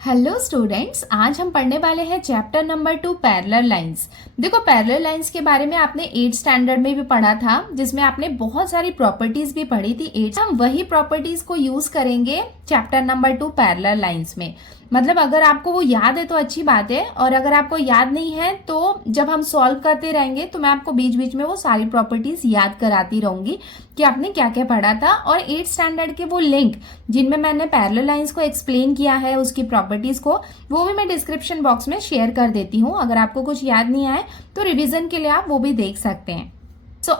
Hello students, आज हम पढ़ने वाले हैं चैप्टर नंबर 2 पैरेलल लाइंस। देखो, पैरेलल लाइंस के बारे में आपने 8th स्टैंडर्ड में भी पढ़ा था, जिसमें आपने बहुत सारी प्रॉपर्टीज भी पढ़ी थी। 8 हम वही प्रॉपर्टीज को यूज करेंगे चैप्टर नंबर 2 पैरेलल लाइंस में। मतलब अगर आपको वो याद है तो अच्छी बात है, और अगर आपको याद नहीं है तो जब हम सॉल्व करते रहेंगे तो मैं आपको बीच बीच में वो सारी प्रॉपर्टीज याद कराती रहूंगी कि आपने क्या क्या पढ़ा था। और 8th स्टैंडर्ड के वो लिंक जिनमें मैंने पैरेलल लाइंस को एक्सप्लेन किया है, उसकी प्रॉपर्टीज को, वो भी मैं डिस्क्रिप्शन बॉक्स में शेयर कर देती हूँ। अगर आपको कुछ याद नहीं आए तो रिवीजन के लिए आप वो भी देख सकते हैं।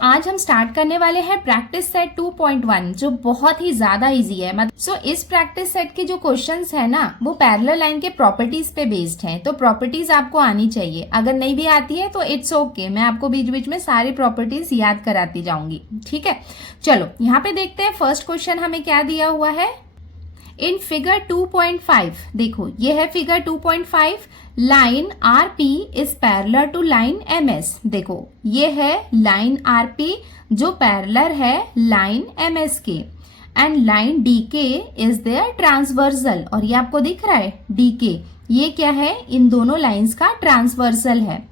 आज हम स्टार्ट करने वाले हैं प्रैक्टिस सेट 2.1, जो बहुत ही ज्यादा इजी है। मतलब इस प्रैक्टिस सेट के जो क्वेश्चंस है ना, वो पैरेलल लाइन के प्रॉपर्टीज पे बेस्ड हैं। तो प्रॉपर्टीज आपको आनी चाहिए। अगर नहीं भी आती है तो इट्स ओके, मैं आपको बीच बीच में सारी प्रॉपर्टीज याद कराती जाऊंगी। ठीक है, चलो यहाँ पे देखते हैं फर्स्ट क्वेश्चन हमें क्या दिया हुआ है। इन फिगर 2.5 देखो, ये है figure 2.5। Line RP is parallel to line MS। देखो, ये है लाइन RP जो पैरेलल है लाइन MS के, and line DK is their transversal. और ये आपको दिख रहा है DK, ये क्या है, इन दोनों लाइंस का ट्रांसवर्सल है।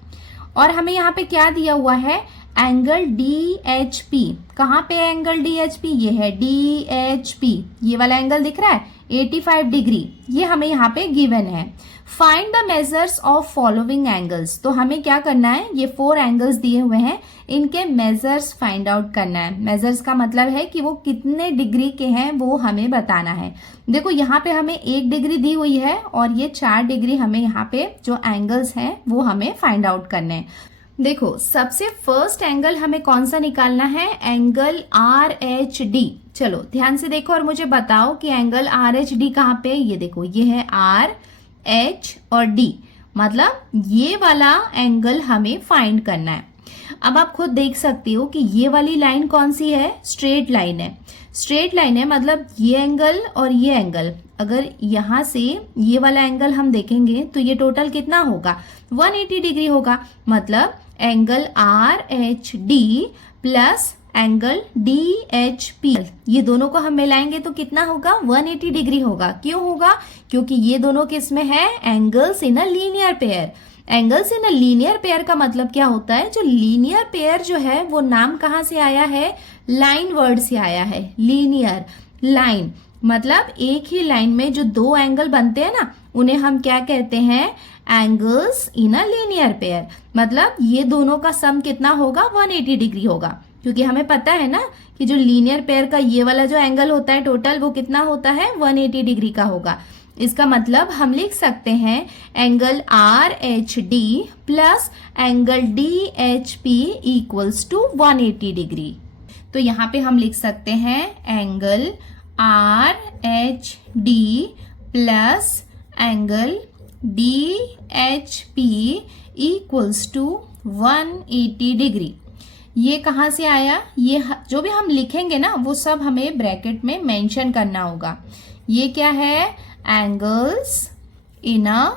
और हमें यहाँ पे क्या दिया हुआ है, एंगल DHP। कहाँ पे है एंगल DHP? ये है DHP, ये वाला एंगल दिख रहा है 85 डिग्री, ये हमें यहाँ पे गिवन है। Find the measures of following angles. तो हमें क्या करना है, ये 4 एंगल्स दिए हुए हैं, इनके मेजर्स फाइंड आउट करना है। मेजर्स का मतलब है कि वो कितने डिग्री के हैं वो हमें बताना है। देखो, यहाँ पे हमें 1 डिग्री दी हुई है और ये 4 डिग्री हमें यहाँ पे जो एंगल्स हैं वो हमें फाइंड आउट करने हैं। देखो, सबसे फर्स्ट एंगल हमें कौन सा निकालना है, एंगल RHD। चलो ध्यान से देखो और मुझे बताओ कि एंगल RHD कहाँ पे है। ये देखो, ये है R, H और D, मतलब ये वाला एंगल हमें फाइंड करना है। अब आप खुद देख सकती हो कि ये वाली लाइन कौन सी है, स्ट्रेट लाइन है। स्ट्रेट लाइन है मतलब ये एंगल और ये एंगल, अगर यहाँ से ये वाला एंगल हम देखेंगे तो ये टोटल कितना होगा, 180 डिग्री होगा। मतलब angle RHD plus angle DHP, ये दोनों को हम मिलाएंगे तो कितना होगा, 180 डिग्री होगा। क्यों होगा, क्योंकि ये दोनों किस में है, angles in a linear pair. Angles in a linear pair का मतलब क्या होता है, जो लीनियर पेयर जो है वो नाम कहाँ से आया है, लाइन वर्ड से आया है। लीनियर लाइन मतलब एक ही लाइन में जो 2 एंगल बनते हैं ना, उन्हें हम क्या कहते हैं, angles in a linear pair. मतलब ये दोनों का सम कितना होगा, 180 डिग्री होगा। क्योंकि हमें पता है ना कि जो लीनियर पेयर का ये वाला जो एंगल होता है टोटल, वो कितना होता है, 180 डिग्री का होगा। इसका मतलब हम लिख सकते हैं angle RHD plus angle DHP equals to 180 degree. तो यहाँ पे हम लिख सकते हैं angle RHD plus angle DHP equals to 180 degree. ये कहाँ से आया, ये जो भी हम लिखेंगे ना वो सब हमें ब्रैकेट में मेंशन करना होगा। ये क्या है, angles in a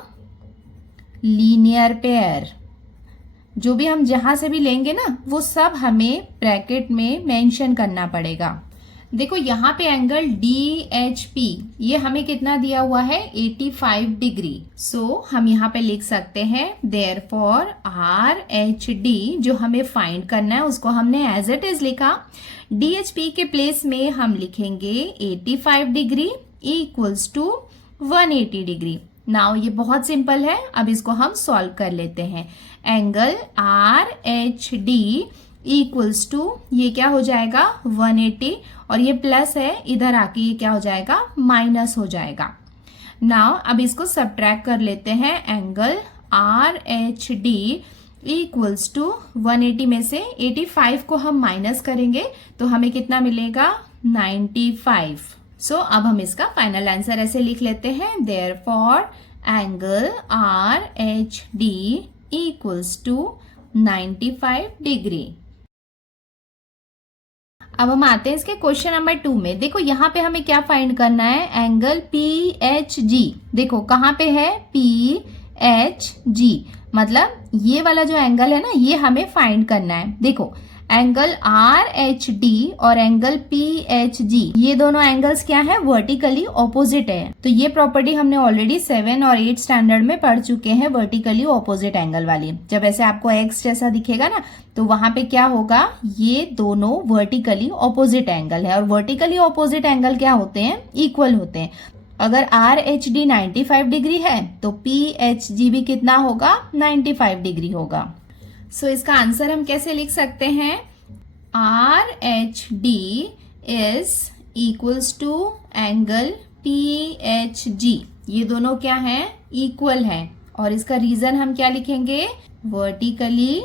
linear pair. जो भी हम जहां से भी लेंगे ना वो सब हमें ब्रैकेट में मेंशन करना पड़ेगा। देखो, यहाँ पे एंगल DHP ये हमें कितना दिया हुआ है, 85 डिग्री। सो हम यहाँ पे लिख सकते हैं देयरफॉर RHD जो हमें फाइंड करना है उसको हमने एज इट इज लिखा। DHP के प्लेस में हम लिखेंगे 85 degree equals to 180 degree. Now ये बहुत सिंपल है, अब इसको हम सॉल्व कर लेते हैं। एंगल RHD इक्वल्स टू, ये क्या हो जाएगा, 180, और ये प्लस है, इधर आके ये क्या हो जाएगा, माइनस हो जाएगा। नाउ अब इसको सब्ट्रैक्ट कर लेते हैं। एंगल RHD इक्वल्स टू 180 में से 85 को हम माइनस करेंगे तो हमें कितना मिलेगा, 95। सो अब हम इसका फाइनल आंसर ऐसे लिख लेते हैं, therefore angle RHD equals to 95 degree. अब हम आते हैं इसके क्वेश्चन नंबर 2 में। देखो, यहाँ पे हमें क्या फाइंड करना है, एंगल PHG। देखो कहाँ पे है, PHG, मतलब ये वाला जो एंगल है ना ये हमें फाइंड करना है। देखो, एंगल आर एच डी और एंगल पी एच जी, ये दोनों एंगल्स क्या है, वर्टिकली ऑपोजिट है। तो ये प्रॉपर्टी हमने ऑलरेडी 7 और 8 स्टैंडर्ड में पढ़ चुके हैं, वर्टिकली ऑपोजिट एंगल वाली। जब ऐसे आपको एक्स जैसा दिखेगा ना, तो वहां पे क्या होगा, ये दोनों वर्टिकली ऑपोजिट एंगल है। और वर्टिकली ऑपोजिट एंगल क्या होते हैं, इक्वल होते हैं। अगर आर एच डी 95 डिग्री है तो पी एच जी भी कितना होगा, 95 डिग्री होगा। सो इसका आंसर हम कैसे लिख सकते हैं, R H D is equals to angle P H G, ये दोनों क्या है, इक्वल है। और इसका रीजन हम क्या लिखेंगे, वर्टिकली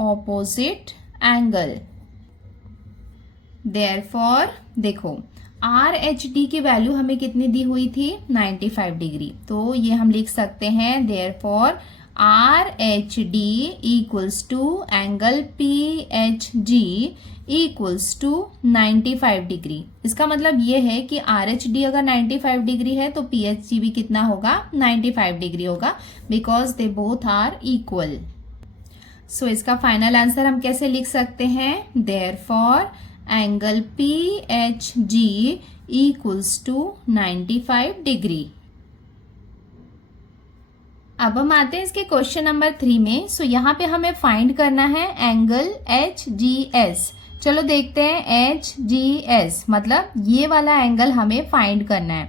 ऑपोजिट एंगल। देयरफॉर देखो आर एच डी की वैल्यू हमें कितनी दी हुई थी, 95 डिग्री। तो ये हम लिख सकते हैं therefore R H D equals to angle P H G equals to 95 degree. इसका मतलब ये है कि आर एच डी अगर 95 डिग्री है तो पी एच जी भी कितना होगा, 95 डिग्री होगा, because they both are equal. So इसका फाइनल आंसर हम कैसे लिख सकते हैं, therefore angle P H G equals to 95 degree. अब हम आते हैं इसके क्वेश्चन नंबर 3 में। सो यहाँ पे हमें फाइंड करना है एंगल एच जी एस। चलो देखते हैं एच जी एस मतलब ये वाला एंगल हमें फाइंड करना है।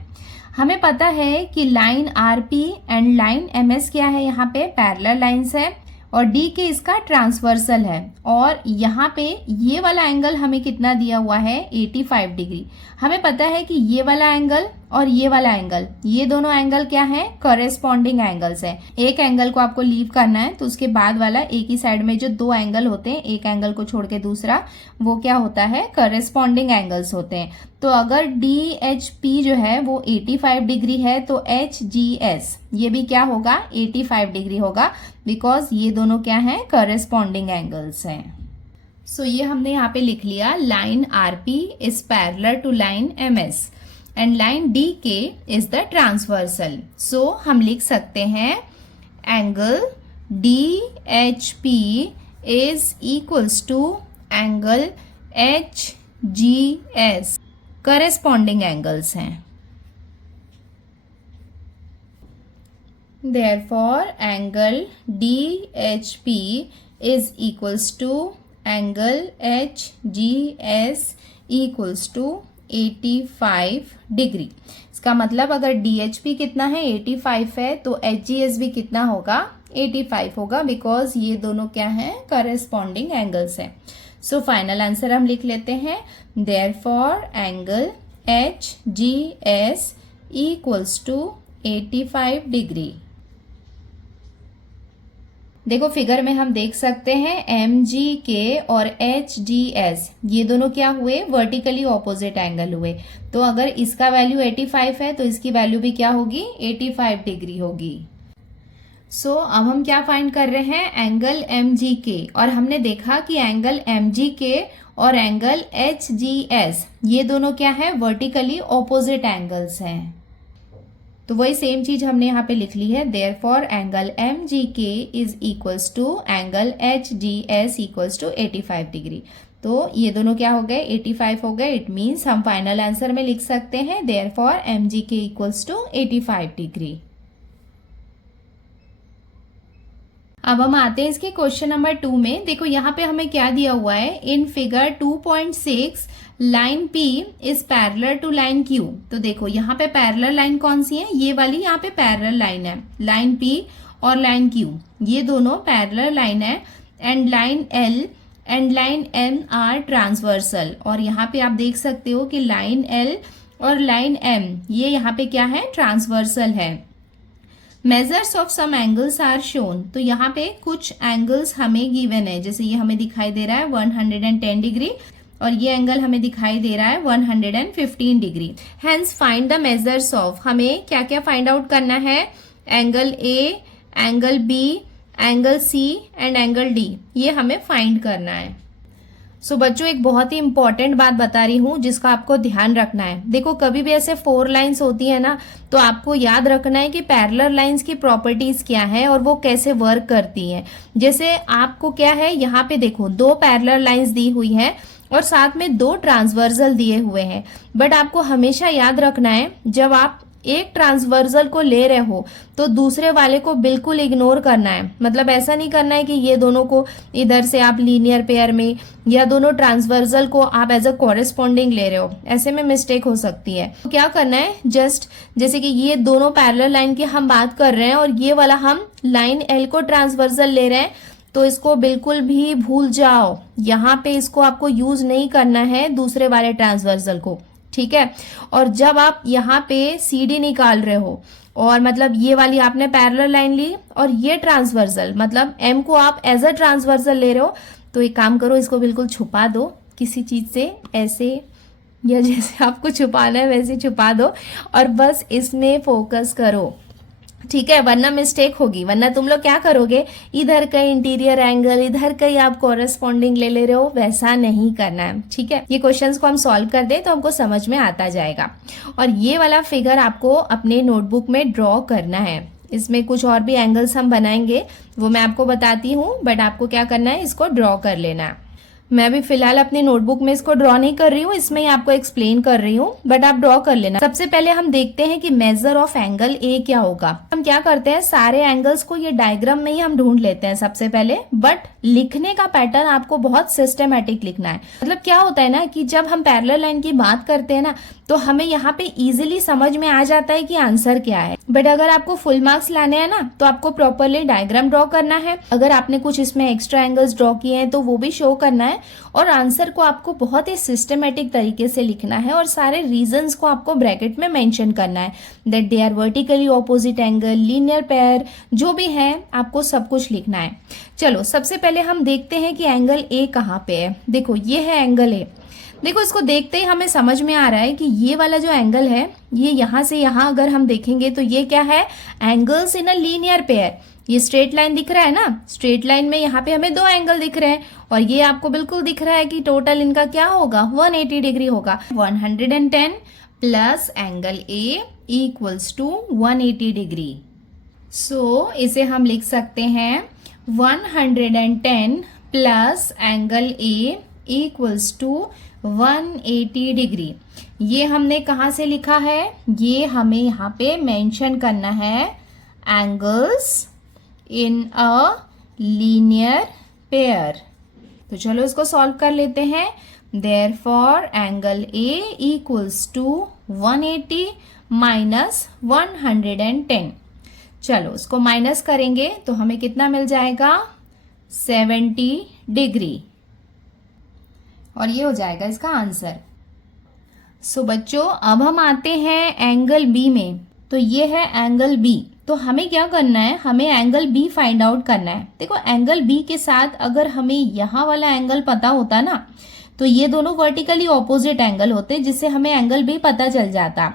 हमें पता है कि line R P and line M S क्या है, यहाँ पे पैरेलल लाइंस है और डी के इसका ट्रांसवर्सल है। और यहाँ पे ये वाला एंगल हमें कितना दिया हुआ है, 85 डिग्री। हमें पता है कि ये वाला एंगल और ये वाला एंगल, ये दोनों एंगल क्या है, कॉरेस्पॉन्डिंग एंगल्स है। एक एंगल को आपको लीव करना है तो उसके बाद वाला एक ही साइड में जो दो एंगल होते हैं, एक एंगल को छोड़ के दूसरा, वो क्या होता है, कॉरेस्पॉन्डिंग एंगल्स होते हैं। तो अगर डी एच पी जो है वो 85 डिग्री है तो एच जी एस ये भी क्या होगा, 85 डिग्री होगा, बिकॉज ये दोनों क्या है, कॉरेस्पॉन्डिंग एंगल्स हैं। सो ये हमने यहाँ पे लिख लिया, line R P is parallel to line M S and line D K is the transversal. So हम लिख सकते हैं angle D H P is equals to angle H G S, corresponding angles हैं। Therefore, angle DHP is equals to angle HGS equals to 85 degree. इसका मतलब अगर DHP कितना है, 85 है, तो HGS भी कितना होगा, 85 होगा, बिकॉज ये दोनों क्या है, करेस्पॉन्डिंग एंगल्स है। सो फाइनल आंसर हम लिख लेते हैं, therefore angle HGS equals to 85 degree. देखो फिगर में हम देख सकते हैं एम जी के और एच जी एस ये दोनों क्या हुए, वर्टिकली ऑपोजिट एंगल हुए। तो अगर इसका वैल्यू 85 है तो इसकी वैल्यू भी क्या होगी, 85 डिग्री होगी। सो अब हम क्या फाइंड कर रहे हैं, एंगल एम जी के। और हमने देखा कि एंगल एम जी के और एंगल एच जी एस ये दोनों क्या है, वर्टिकली ऑपोजिट एंगल्स हैं। तो वही सेम चीज हमने यहाँ पे लिख ली है, therefore angle M G K is equals to angle H G S equals to 85 degree. तो ये दोनों क्या हो गए, 85 हो गए। इट मीन्स हम फाइनल आंसर में लिख सकते हैं, देयरफॉर एम जी के इक्वल्स टू 85 डिग्री। अब हम आते हैं इसके क्वेश्चन नंबर 2 में। देखो यहाँ पे हमें क्या दिया हुआ है, in figure 2.6 line P is parallel to line Q। तो देखो यहाँ पे पैरेलल लाइन कौन सी है, ये वाली यहाँ पे पैरेलल लाइन है, लाइन P और लाइन Q ये दोनों पैरेलल लाइन है। And line L and line M are transversal. और यहाँ पे आप देख सकते हो कि लाइन L और लाइन M ये यहाँ पे क्या है, ट्रांसवर्सल है। Measures of some angles are shown. तो यहाँ पे कुछ एंगल्स हमें गिवन है, जैसे ये हमें दिखाई दे रहा है 110 डिग्री और ये एंगल हमें दिखाई दे रहा है 115 degree. Hence find the measures of, हमें क्या क्या फाइंड आउट करना है, angle A, angle B, angle C and angle D, ये हमें फाइंड करना है। सो बच्चों एक बहुत ही इंपॉर्टेंट बात बता रही हूँ जिसका आपको ध्यान रखना है। देखो कभी भी ऐसे 4 लाइंस होती है ना, तो आपको याद रखना है कि पैरेलल लाइंस की प्रॉपर्टीज क्या है और वो कैसे वर्क करती है। जैसे आपको क्या है, यहाँ पे देखो 2 पैरेलल लाइंस दी हुई है और साथ में 2 ट्रांसवर्सल दिए हुए हैं। बट आपको हमेशा याद रखना है, जब आप एक ट्रांसवर्सल को ले रहे हो तो दूसरे वाले को बिल्कुल इग्नोर करना है। मतलब ऐसा नहीं करना है कि ये दोनों को इधर से आप लीनियर पेयर में या दोनों ट्रांसवर्सल को आप एज अ कॉरेस्पॉन्डिंग ले रहे हो, ऐसे में मिस्टेक हो सकती है। तो क्या करना है, जस्ट जैसे कि ये दोनों पैरेलल लाइन की हम बात कर रहे हैं और ये वाला हम लाइन एल को ट्रांसवर्सल ले रहे हैं, तो इसको बिल्कुल भी भूल जाओ। यहाँ पे इसको आपको यूज नहीं करना है दूसरे वाले ट्रांसवर्सल को, ठीक है। और जब आप यहाँ पे CD निकाल रहे हो और मतलब ये वाली आपने पैरेलल लाइन ली और ये ट्रांसवर्सल मतलब M को आप एज अ ट्रांसवर्सल ले रहे हो, तो एक काम करो, इसको बिल्कुल छुपा दो किसी चीज से, ऐसे या जैसे आपको छुपाना है वैसे छुपा दो और बस इसमें फोकस करो, ठीक है। वरना मिस्टेक होगी, वरना तुम लोग क्या करोगे, इधर का इंटीरियर एंगल इधर का ही आप कॉरेस्पॉन्डिंग ले ले रहे हो, वैसा नहीं करना है, ठीक है। ये क्वेश्चंस को हम सॉल्व कर दें तो हमको समझ में आता जाएगा। और ये वाला फिगर आपको अपने नोटबुक में ड्रॉ करना है। इसमें कुछ और भी एंगल्स हम बनाएंगे, वो मैं आपको बताती हूँ, बट आपको क्या करना है, इसको ड्रॉ कर लेना है। मैं भी फिलहाल अपनी नोटबुक में इसको ड्रॉ नहीं कर रही हूँ, इसमें ही आपको एक्सप्लेन कर रही हूँ, बट आप ड्रॉ कर लेना। सबसे पहले हम देखते हैं कि मेजर ऑफ एंगल ए क्या होगा। हम क्या करते हैं, सारे एंगल्स को ये डायग्राम में ही हम ढूंढ लेते हैं सबसे पहले, बट लिखने का पैटर्न आपको बहुत सिस्टमेटिक लिखना है। मतलब क्या होता है ना कि जब हम पैरेलल लाइन की बात करते हैं ना, तो हमें यहाँ पे इजीली समझ में आ जाता है कि आंसर क्या है। बट अगर आपको फुल मार्क्स लाने हैं ना, तो आपको प्रॉपरली डायग्राम ड्रॉ करना है। अगर आपने कुछ इसमें एक्स्ट्रा एंगल्स ड्रॉ किए हैं तो वो भी शो करना है, और आंसर को आपको बहुत ही सिस्टमेटिक तरीके से लिखना है और सारे रीजंस को आपको ब्रैकेट में मेंशन करना है, that they are vertically opposite angle, linear pair, जो भी है आपको सब कुछ लिखना है। चलो सबसे पहले हम देखते हैं कि एंगल ए कहाँ पे है। देखो ये है एंगल ए। देखो इसको देखते ही हमें समझ में आ रहा है कि ये वाला जो एंगल है, ये यहाँ से यहाँ अगर हम देखेंगे तो ये क्या है, angles in a linear pair. ये स्ट्रेट लाइन दिख रहा है ना, स्ट्रेट लाइन में यहाँ पे हमें 2 एंगल दिख रहे हैं और ये आपको बिल्कुल दिख रहा है कि टोटल इनका क्या होगा, 180 डिग्री होगा। 110 plus angle A equals to 180 degree. So इसे हम लिख सकते हैं 110 plus angle A equals to 180 degree. ये हमने कहाँ से लिखा है, ये हमें यहाँ पे मेंशन करना है, angles in a linear pair. तो चलो इसको सॉल्व कर लेते हैं। Therefore angle A equals to 180 minus 110। चलो इसको माइनस करेंगे तो हमें कितना मिल जाएगा, 70 डिग्री, और ये हो जाएगा इसका आंसर। सो बच्चों अब हम आते हैं एंगल बी में। तो ये है एंगल बी। तो हमें क्या करना है, हमें एंगल बी फाइंड आउट करना है। देखो एंगल बी के साथ अगर हमें यहाँ वाला एंगल पता होता ना, तो ये दोनों वर्टिकली ऑपोजिट एंगल होते, जिससे हमें एंगल बी पता चल जाता।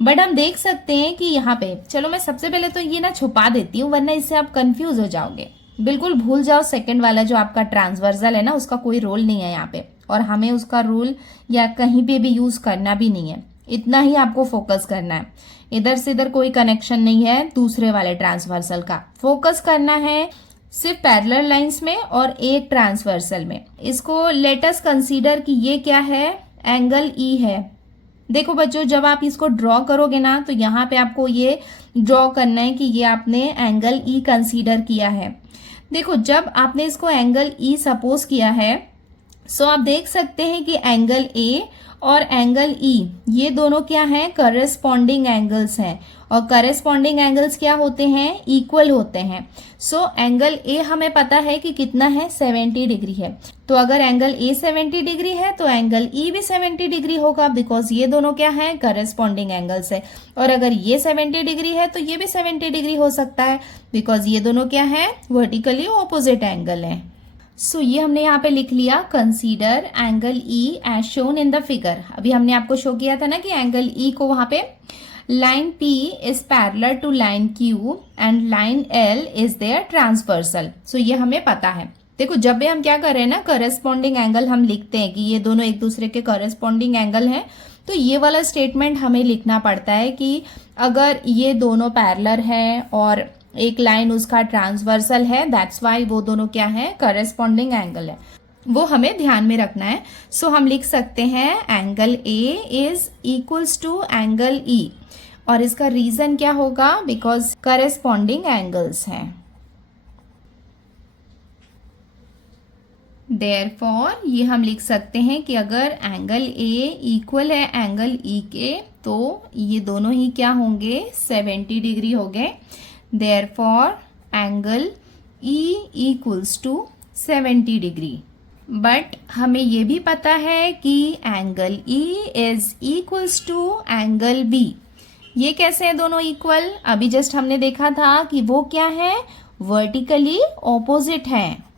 बट हम देख सकते हैं कि यहाँ पे, चलो मैं सबसे पहले तो ये ना छुपा देती हूँ, वरना इससे आप कंफ्यूज हो जाओगे। बिल्कुल भूल जाओ, सेकंड वाला जो आपका ट्रांसवर्सल है ना, उसका कोई रोल नहीं है यहाँ पे, और हमें उसका रूल या कहीं पे भी यूज करना भी नहीं है। इतना ही आपको फोकस करना है, इधर से इधर कोई कनेक्शन नहीं है दूसरे वाले ट्रांसवर्सल का। फोकस करना है सिर्फ पैरेलल लाइंस में और एक ट्रांसवर्सल में। इसको लेट अस कंसीडर कि ये क्या है, एंगल ई है। देखो बच्चों जब आप इसको ड्रॉ करोगे ना, तो यहाँ पे आपको ये ड्रॉ करना है कि ये आपने एंगल ई कंसीडर किया है। देखो जब आपने इसको एंगल ई सपोज किया है, सो आप देख सकते हैं कि एंगल ए और एंगल ई ये दोनों क्या हैं, करेस्पॉन्डिंग एंगल्स हैं। और करेस्पॉन्डिंग एंगल्स क्या होते हैं, इक्वल होते हैं। सो एंगल ए हमें पता है कि कितना है, 70 डिग्री है। तो अगर एंगल ए 70 डिग्री है तो एंगल ई भी 70 डिग्री होगा, बिकॉज ये दोनों क्या है, करेस्पॉन्डिंग एंगल्स है। और अगर ये 70 डिग्री है तो ये भी 70 डिग्री हो सकता है, बिकॉज ये दोनों क्या है, वर्टिकली ऑपोजिट एंगल है। सो ये हमने यहाँ पे लिख लिया, consider angle E as shown in the figure. अभी हमने आपको शो किया था ना कि एंगल ई को वहां पे line P is parallel to line Q and line L is their transversal. So ये हमें पता है। देखो जब भी हम क्या कर रहे हैं ना, करस्पॉन्डिंग एंगल हम लिखते हैं कि ये दोनों एक दूसरे के करस्पॉन्डिंग एंगल हैं, तो ये वाला स्टेटमेंट हमें लिखना पड़ता है कि अगर ये दोनों पैरेलल हैं और एक लाइन उसका ट्रांसवर्सल है, दैट्स वाई वो दोनों क्या है, करस्पॉन्डिंग एंगल है, वो हमें ध्यान में रखना है। सो हम लिख सकते हैं angle A is equals to angle E, और इसका रीजन क्या होगा, बिकॉज करस्पॉन्डिंग एंगल्स हैं। देयरफॉर ये हम लिख सकते हैं कि अगर एंगल ए इक्वल है एंगल ई के, तो ये दोनों ही क्या होंगे, 70 डिग्री हो गए। Therefore angle E equals to 70 degree. But हमें ये भी पता है कि angle E is equals to angle B. ये कैसे है दोनों इक्वल, अभी जस्ट हमने देखा था कि वो क्या है, वर्टिकली ऑपोजिट है।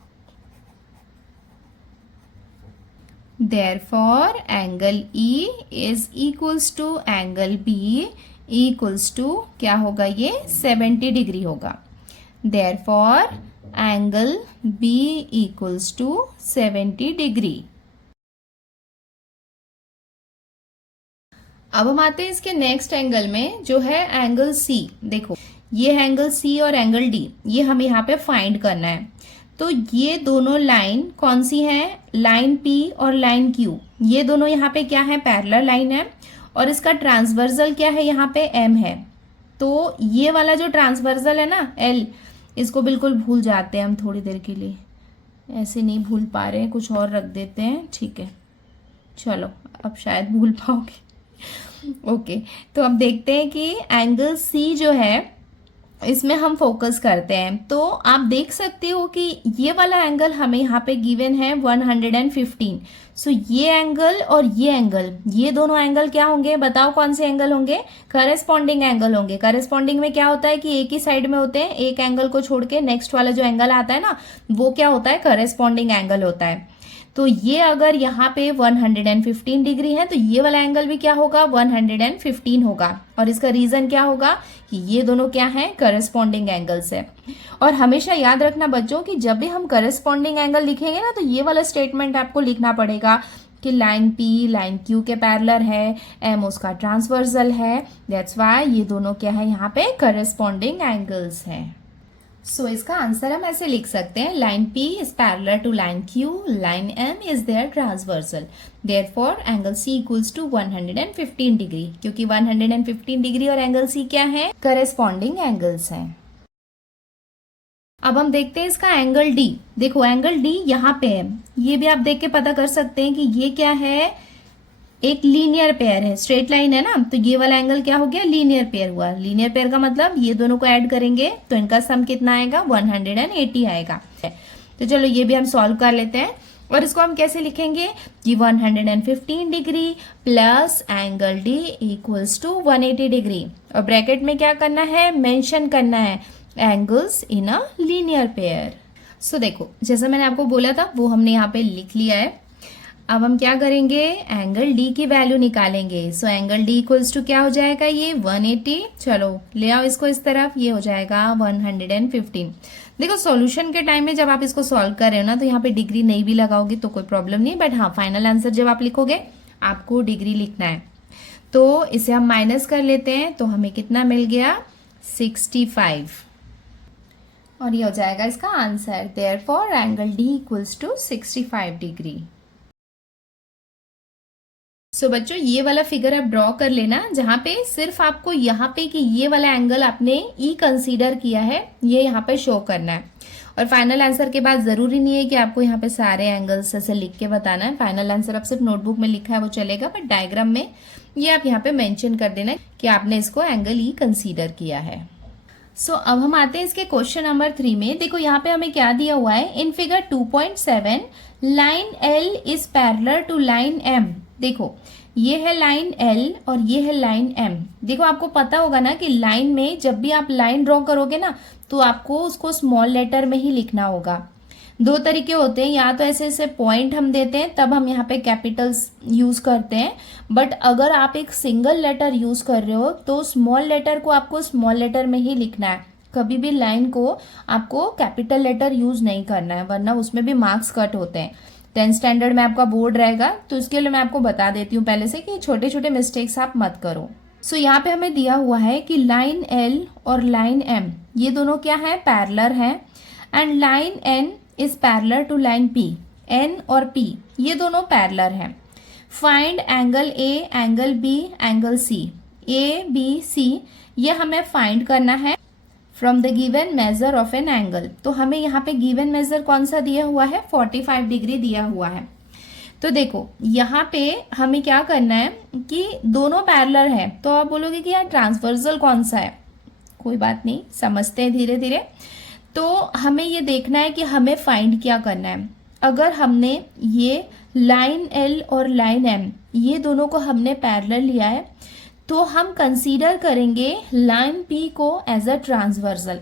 Therefore, angle E is equals to angle B equals to क्या होगा, ये 70 डिग्री होगा। Therefore, angle B equals to 70 degree. अब हम आते हैं इसके नेक्स्ट एंगल में, जो है एंगल C। देखो ये एंगल C और एंगल D, ये हमें यहाँ पे फाइंड करना है। तो ये दोनों लाइन कौन सी हैं, लाइन P और लाइन Q, ये दोनों यहाँ पे क्या है, पैरेलल लाइन है, और इसका ट्रांसवर्सल क्या है, यहाँ पे M है। तो ये वाला जो ट्रांसवर्सल है ना L, इसको बिल्कुल भूल जाते हैं हम थोड़ी देर के लिए, ऐसे नहीं भूल पा रहे हैं, कुछ और रख देते हैं, ठीक है चलो अब शायद भूल पाओगे। ओके, तो अब देखते हैं कि एंगल C जो है इसमें हम फोकस करते हैं। तो आप देख सकते हो कि ये वाला एंगल हमें यहाँ पे गिवन है 115। सो ये एंगल और ये एंगल, ये दोनों एंगल क्या होंगे, बताओ कौन से एंगल होंगे, करस्पॉन्डिंग एंगल होंगे। करस्पॉन्डिंग में क्या होता है कि एक ही साइड में होते हैं, एक एंगल को छोड़ के नेक्स्ट वाला जो एंगल आता है ना, वो क्या होता है, करस्पॉन्डिंग एंगल होता है। तो ये अगर यहाँ पे 115 डिग्री है, तो ये वाला एंगल भी क्या होगा, 115 होगा। और इसका रीजन क्या होगा कि ये दोनों क्या है, करस्पॉन्डिंग एंगल्स है। और हमेशा याद रखना बच्चों कि जब भी हम करस्पॉन्डिंग एंगल लिखेंगे ना, तो ये वाला स्टेटमेंट आपको लिखना पड़ेगा कि लाइन P लाइन Q के पैरेलल है, M उसका ट्रांसवर्सल है, दैट्स वाई ये दोनों क्या है, यहाँ पे करस्पॉन्डिंग एंगल्स हैं। सो इसका आंसर हम ऐसे लिख सकते हैं, line P is parallel to line Q, line M is their transversal, therefore angle C equals to 115 degree, क्योंकि 115 डिग्री और एंगल C क्या है, करस्पॉन्डिंग एंगल्स हैं। अब हम देखते हैं इसका एंगल D। देखो एंगल D यहाँ पे है, ये भी आप देख के पता कर सकते हैं कि ये क्या है, एक लीनियर पेयर है, स्ट्रेट लाइन है ना, तो ये वाला एंगल क्या हो गया, लीनियर पेयर हुआ। लीनियर पेयर का मतलब ये दोनों को ऐड करेंगे तो इनका सम कितना आएगा, 180 आएगा। तो चलो ये भी हम सॉल्व कर लेते हैं, और इसको हम कैसे लिखेंगे कि 115 degree plus angle D equals to 180 degree, और ब्रैकेट में क्या करना है, मेंशन करना है angles in a linear pair. So देखो जैसा मैंने आपको बोला था वो हमने यहाँ पे लिख लिया है। अब हम क्या करेंगे, एंगल D की वैल्यू निकालेंगे। So angle D equals to क्या हो जाएगा, ये 180। चलो ले आओ इसको इस तरफ, ये हो जाएगा 115। देखो सॉल्यूशन के टाइम में जब आप इसको सॉल्व कर रहे हो ना, तो यहाँ पे डिग्री नहीं भी लगाओगे तो कोई प्रॉब्लम नहीं, बट हाँ फाइनल आंसर जब आप लिखोगे आपको डिग्री लिखना है। तो इसे हम माइनस कर लेते हैं, तो हमें कितना मिल गया, 65, और ये हो जाएगा इसका answer. Therefore angle D equals to 65 degree. So बच्चों ये वाला फिगर आप ड्रॉ कर लेना, जहाँ पे सिर्फ आपको यहाँ पे कि ये वाला एंगल आपने E कंसीडर किया है, ये यहाँ पे शो करना है। और फाइनल आंसर के बाद जरूरी नहीं है कि आपको यहाँ पे सारे एंगल्स ऐसे लिख के बताना है। फाइनल आंसर आप सिर्फ नोटबुक में लिखा है वो चलेगा, बट डायग्राम में ये आप यहाँ पे मेंशन कर देना कि आपने इसको एंगल E कंसीडर किया है। सो अब हम आते हैं इसके क्वेश्चन नंबर 3 में। देखो यहाँ पे हमें क्या दिया हुआ है, in figure 2.7 line L is parallel to line M। देखो ये है लाइन L और ये है लाइन M। देखो आपको पता होगा ना कि लाइन में जब भी आप लाइन ड्रॉ करोगे ना, तो आपको उसको स्मॉल लेटर में ही लिखना होगा। दो तरीके होते हैं, या तो ऐसे ऐसे पॉइंट हम देते हैं तब हम यहाँ पे कैपिटल्स यूज करते हैं, बट अगर आप एक सिंगल लेटर यूज कर रहे हो तो स्मॉल लेटर को आपको स्मॉल लेटर में ही लिखना है। कभी भी लाइन को आपको कैपिटल लेटर यूज नहीं करना है, वरना उसमें भी मार्क्स कट होते हैं। 10th स्टैंडर्ड में आपका बोर्ड रहेगा, तो इसके लिए मैं आपको बता देती हूँ पहले से कि छोटे छोटे मिस्टेक्स आप मत करो। सो यहाँ पे हमें दिया हुआ है कि लाइन L और लाइन M ये दोनों क्या है, पैरेलल है, and line N is parallel to line P। N और P ये दोनों पैरेलल है। Find angle A, angle B, angle C। A, B, C ये हमें फाइंड करना है from the given measure of an angle. तो हमें यहाँ पे गिवन मेजर कौन सा दिया हुआ है, 45 डिग्री दिया हुआ है। तो देखो यहाँ पे हमें क्या करना है कि दोनों पैरेलल है, तो आप बोलोगे कि यार ट्रांसवर्सल कौन सा है, कोई बात नहीं, समझते हैं धीरे धीरे। तो हमें ये देखना है कि हमें फाइंड क्या करना है। अगर हमने ये लाइन L और लाइन M ये दोनों को हमने पैरेलल लिया है, तो हम कंसीडर करेंगे लाइन P को एज अ ट्रांसवर्सल।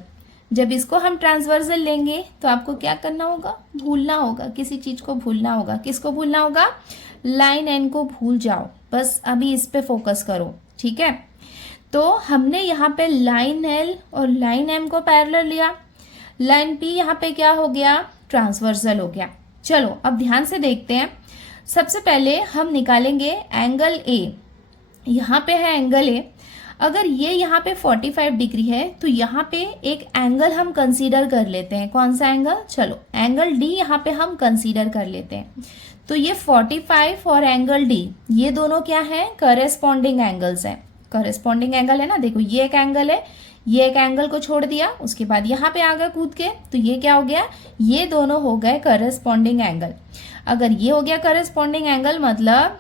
जब इसको हम ट्रांसवर्सल लेंगे तो आपको क्या करना होगा, भूलना होगा, किसी चीज को भूलना होगा। किसको भूलना होगा, लाइन N को भूल जाओ, बस अभी इस पे फोकस करो, ठीक है। तो हमने यहाँ पे लाइन L और लाइन M को पैरेलल लिया, लाइन P यहाँ पे क्या हो गया, ट्रांसवर्सल हो गया। चलो अब ध्यान से देखते हैं। सबसे पहले हम निकालेंगे एंगल A। यहाँ पे है एंगल A। अगर ये यहाँ पे 45 डिग्री है तो यहाँ पे एक एंगल हम कंसीडर कर लेते हैं। कौन सा एंगल, चलो एंगल D यहाँ पे हम कंसीडर कर लेते हैं। तो ये 45 और एंगल D ये दोनों क्या है, करेस्पॉन्डिंग एंगल्स है। करेस्पॉन्डिंग एंगल है ना, देखो ये एक एंगल है, ये एक एंगल को छोड़ दिया, उसके बाद यहाँ पे आ गए कूद के, तो ये क्या हो गया, ये दोनों हो गए करेस्पॉन्डिंग एंगल। अगर ये हो गया करेस्पॉन्डिंग एंगल, मतलब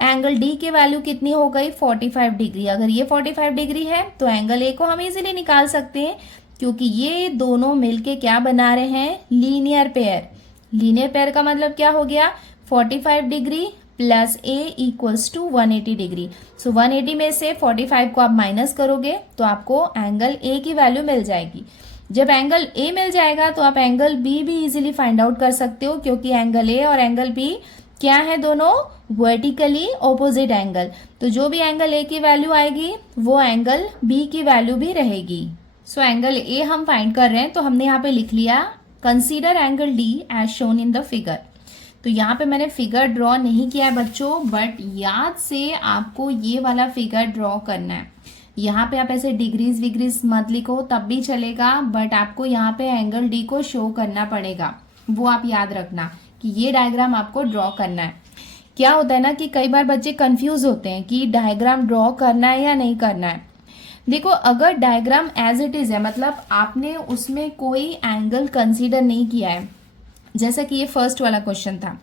एंगल D की वैल्यू कितनी हो गई, 45 डिग्री। अगर ये 45 डिग्री है तो एंगल A को हम इजीली निकाल सकते हैं, क्योंकि ये दोनों मिलके क्या बना रहे हैं, लीनियर पेयर। लीनियर पेयर का मतलब क्या हो गया, 45 degree plus A equals to 180 degree. So 180 में से 45 को आप माइनस करोगे तो आपको एंगल A की वैल्यू मिल जाएगी। जब एंगल A मिल जाएगा तो आप एंगल B भी इजीली फाइंड आउट कर सकते हो, क्योंकि एंगल A और एंगल B क्या है, दोनों वर्टिकली ऑपोजिट एंगल। तो जो भी एंगल A की वैल्यू आएगी वो एंगल B की वैल्यू भी रहेगी। सो एंगल A हम फाइंड कर रहे हैं, तो हमने यहाँ पे लिख लिया consider angle D as shown in the figure. तो यहाँ पे मैंने फिगर ड्रॉ नहीं किया है बच्चों, बट याद से आपको ये वाला फिगर ड्रॉ करना है। यहाँ पे आप ऐसे डिग्रीज विग्रीज मत लिखो तब भी चलेगा, बट आपको यहाँ पे एंगल D को शो करना पड़ेगा, वो आप याद रखना कि ये डायग्राम आपको ड्रॉ करना है। क्या होता है ना कि कई बार बच्चे कंफ्यूज होते हैं कि डायग्राम ड्रॉ करना है या नहीं करना है। देखो अगर डायग्राम एज इट इज है, मतलब आपने उसमें कोई एंगल कंसीडर नहीं किया है, जैसा कि ये फर्स्ट वाला क्वेश्चन था,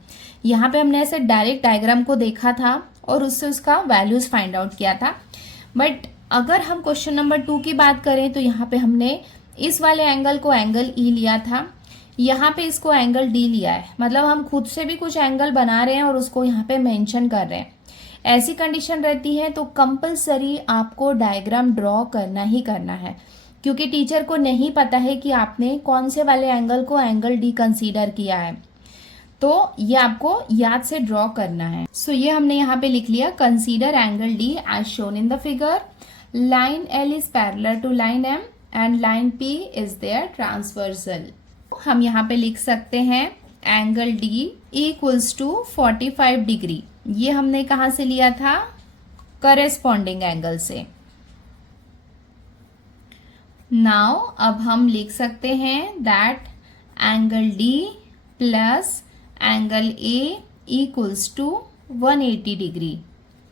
यहाँ पे हमने ऐसे डायरेक्ट डायग्राम को देखा था और उससे उसका वैल्यूज फाइंड आउट किया था। बट अगर हम क्वेश्चन नंबर 2 की बात करें तो यहाँ पे हमने इस वाले एंगल को एंगल E लिया था, यहाँ पे इसको एंगल D लिया है, मतलब हम खुद से भी कुछ एंगल बना रहे हैं और उसको यहाँ पे मेंशन कर रहे हैं। ऐसी कंडीशन रहती है तो कंपलसरी आपको डायग्राम ड्रॉ करना ही करना है, क्योंकि टीचर को नहीं पता है कि आपने कौन से वाले एंगल को एंगल D कंसीडर किया है, तो ये आपको याद से ड्रॉ करना है। सो ये हमने यहाँ पे लिख लिया consider angle D as shown in the figure. Line L is parallel to line M and line P is their transversal. हम यहाँ पे लिख सकते हैं angle D equals to 45 degree. ये हमने कहाँ से लिया था, करेस्पॉन्डिंग एंगल से। नाउ अब हम लिख सकते हैं that angle D plus angle A equals to 180 degree.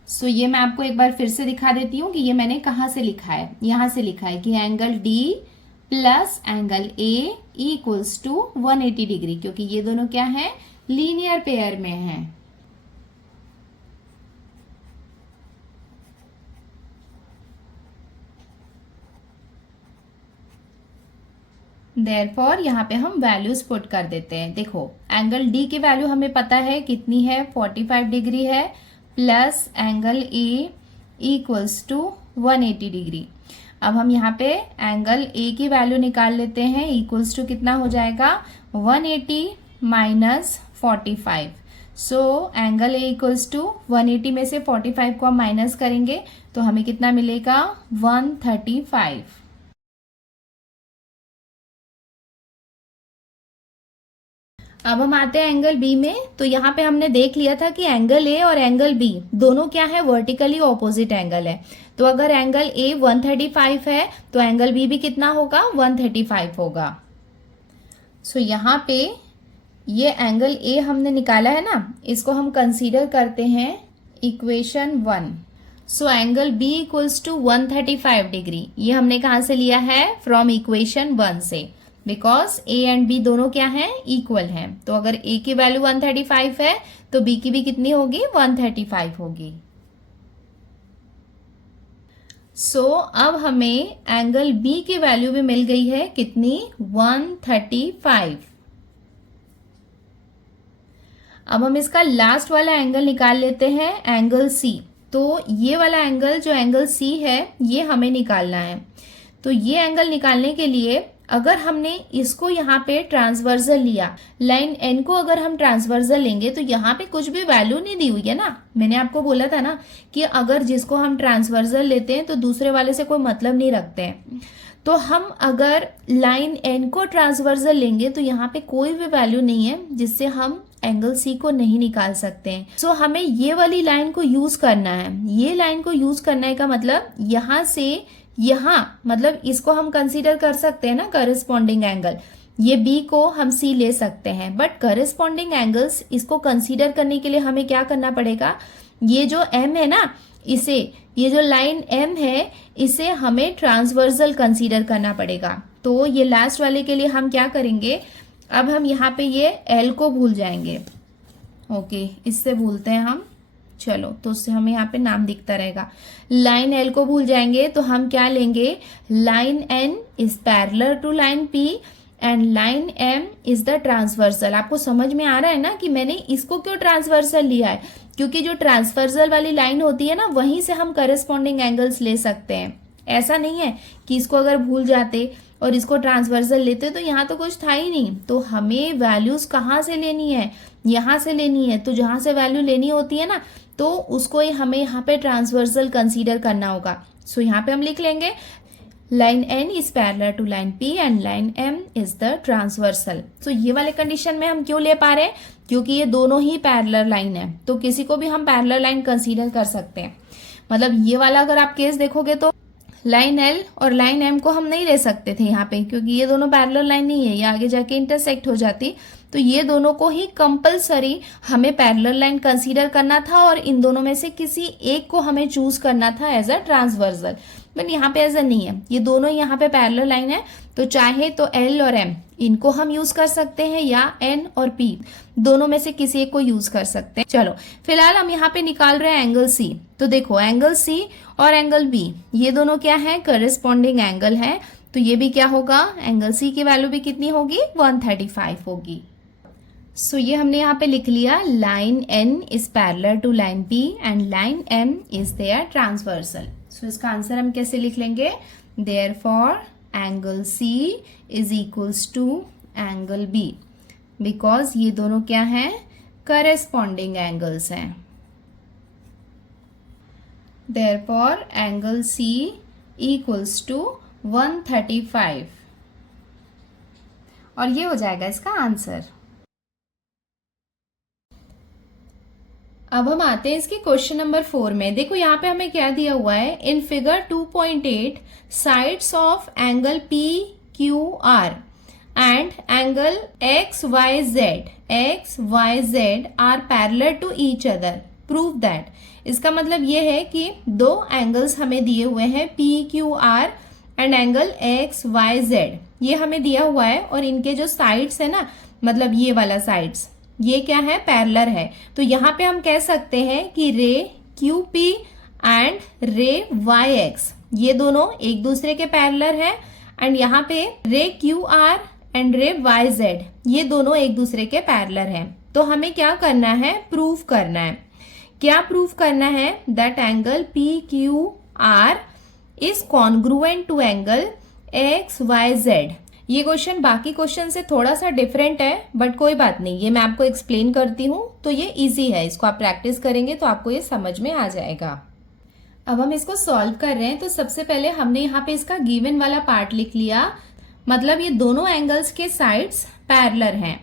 So ये मैं आपको एक बार फिर से दिखा देती हूँ कि ये मैंने कहाँ से लिखा है। यहाँ से लिखा है कि angle D plus angle A equals to 180 degree, क्योंकि ये दोनों क्या है, लीनियर पेयर में हैं। देयरफॉर यहाँ पे हम वैल्यूज पुट कर देते हैं। देखो एंगल D की वैल्यू हमें पता है कितनी है, 45 डिग्री है, plus angle A equals to 180 degree. अब हम यहाँ पे एंगल A की वैल्यू निकाल लेते हैं, इक्वल्स टू कितना हो जाएगा, 180 minus 45। So angle A equals to 180 में से 45 को हम माइनस करेंगे तो हमें कितना मिलेगा, 135। अब हम आते हैं एंगल बी में। तो यहाँ पे हमने देख लिया था कि एंगल ए और एंगल बी दोनों क्या है, वर्टिकली ऑपोजिट एंगल है। तो अगर एंगल ए 135 है तो एंगल बी भी कितना होगा, 135 होगा। सो यहाँ पे ये एंगल ए हमने निकाला है ना, इसको हम कंसीडर करते हैं equation 1। So angle B equals to 135 degree. ये हमने कहाँ से लिया है, फ्रॉम इक्वेशन 1 से, बिकॉज ए एंड बी दोनों क्या हैं, इक्वल हैं। तो अगर ए की वैल्यू 135 है तो बी की भी कितनी होगी, 135 होगी। सो अब हमें एंगल बी की वैल्यू भी मिल गई है, कितनी, 135। अब हम इसका लास्ट वाला एंगल निकाल लेते हैं, एंगल सी। तो ये वाला एंगल जो एंगल सी है ये हमें निकालना है। तो ये एंगल निकालने के लिए अगर हमने इसको यहाँ पे ट्रांसवर्सल लिया, लाइन एन को अगर हम ट्रांसवर्सल लेंगे तो यहाँ पे कुछ भी वैल्यू नहीं दी हुई है ना। मैंने आपको बोला था ना कि अगर जिसको हम ट्रांसवर्सल लेते हैं तो दूसरे वाले से कोई मतलब नहीं रखते हैं। तो हम अगर लाइन एन को ट्रांसवर्सल लेंगे तो यहाँ पे कोई भी वैल्यू नहीं है जिससे हम एंगल सी को नहीं निकाल सकते हैं। सो हमें ये वाली लाइन को यूज करना है। ये लाइन को यूज करने का मतलब यहाँ से यहाँ, मतलब इसको हम कंसीडर कर सकते हैं ना करस्पॉन्डिंग एंगल। ये बी को हम सी ले सकते हैं, बट करस्पॉन्डिंग एंगल्स इसको कंसीडर करने के लिए हमें क्या करना पड़ेगा, ये जो एम है ना, इसे, ये जो लाइन एम है इसे हमें ट्रांसवर्सल कंसीडर करना पड़ेगा। तो ये लास्ट वाले के लिए हम क्या करेंगे, अब हम यहाँ पे ये एल को भूल जाएंगे। ओके, इससे भूलते हैं हम, चलो, तो उससे हमें यहाँ पे नाम दिखता रहेगा। लाइन एल को भूल जाएंगे तो हम क्या लेंगे, line N is parallel to line P and line M is the transversal. आपको समझ में आ रहा है ना कि मैंने इसको क्यों ट्रांसवर्सल लिया है, क्योंकि जो ट्रांसवर्सल वाली लाइन होती है ना वहीं से हम करस्पॉन्डिंग एंगल्स ले सकते हैं। ऐसा नहीं है कि इसको अगर भूल जाते और इसको ट्रांसवर्सल लेते तो यहाँ तो कुछ था ही नहीं। तो हमें वैल्यूज कहाँ से लेनी है, यहाँ से लेनी है। तो जहाँ से वैल्यू लेनी होती है ना तो उसको हमें यहाँ पे ट्रांसवर्सल कंसीडर करना होगा। सो यहाँ पे हम लिख लेंगे line N is parallel to line P and line M is the transversal. So ये वाले कंडीशन में हम क्यों ले पा रहे हैं, क्योंकि ये दोनों ही पैरेलल लाइन है। तो किसी को भी हम पैरेलल लाइन कंसीडर कर सकते हैं। मतलब ये वाला अगर आप केस देखोगे तो लाइन एल और लाइन एम को हम नहीं ले सकते थे यहाँ पे, क्योंकि ये दोनों पैरेलल लाइन नहीं है, ये आगे जाके इंटरसेक्ट हो जाती। तो ये दोनों को ही कंपलसरी हमें पैरेलल लाइन कंसीडर करना था और इन दोनों में से किसी एक को हमें चूज करना था एज अ ट्रांसवर्सल। बट यहाँ पे ऐसा नहीं है, ये दोनों यहाँ पे पैरेलल लाइन है। तो चाहे तो एल और एम इनको हम यूज कर सकते हैं या एन और पी दोनों में से किसी एक को यूज कर सकते हैं। चलो, फिलहाल हम यहाँ पे निकाल रहे हैं एंगल सी। तो देखो एंगल सी और एंगल बी ये दोनों क्या है, करस्पॉन्डिंग एंगल है। तो ये भी क्या होगा, एंगल सी की वैल्यू भी कितनी होगी, 135 होगी। सो ये हमने यहाँ पे लिख लिया, line N is parallel to line P and line M is their transversal. So इसका आंसर हम कैसे लिख लेंगे, therefore angle C is equals to angle B, because ये दोनों क्या हैं, करस्पॉन्डिंग एंगल्स हैं। Therefore angle C equals to 135 और ये हो जाएगा इसका आंसर। अब हम आते हैं इसके क्वेश्चन नंबर 4 में। देखो यहाँ पे हमें क्या दिया हुआ है, in figure 2.8 sides of angle P Q R and angle X Y Z are parallel to each other, prove that. इसका मतलब ये है कि दो एंगल्स हमें दिए हुए हैं, P Q R and angle X Y Z, ये हमें दिया हुआ है। और इनके जो साइड्स है ना, मतलब ये वाला साइड्स, ये क्या है, पैरेलल है। तो यहाँ पे हम कह सकते हैं कि रे क्यू पी एंड रे वाई एक्स ये दोनों एक दूसरे के पैरेलल है। एंड यहाँ पे रे क्यू आर एंड रे वाई जेड ये दोनों एक दूसरे के पैरेलल है। तो हमें क्या करना है, प्रूफ करना है। क्या प्रूफ करना है, that angle P Q R is congruent to angle X Y Z. ये क्वेश्चन बाकी क्वेश्चन से थोड़ा सा डिफरेंट है, बट कोई बात नहीं, ये मैं आपको एक्सप्लेन करती हूँ तो ये इजी है। इसको आप प्रैक्टिस करेंगे तो आपको ये समझ में आ जाएगा। अब हम इसको सॉल्व कर रहे हैं। तो सबसे पहले हमने यहाँ पे इसका गिवन वाला पार्ट लिख लिया, मतलब ये दोनों एंगल्स के साइड्स पैरेलल हैं।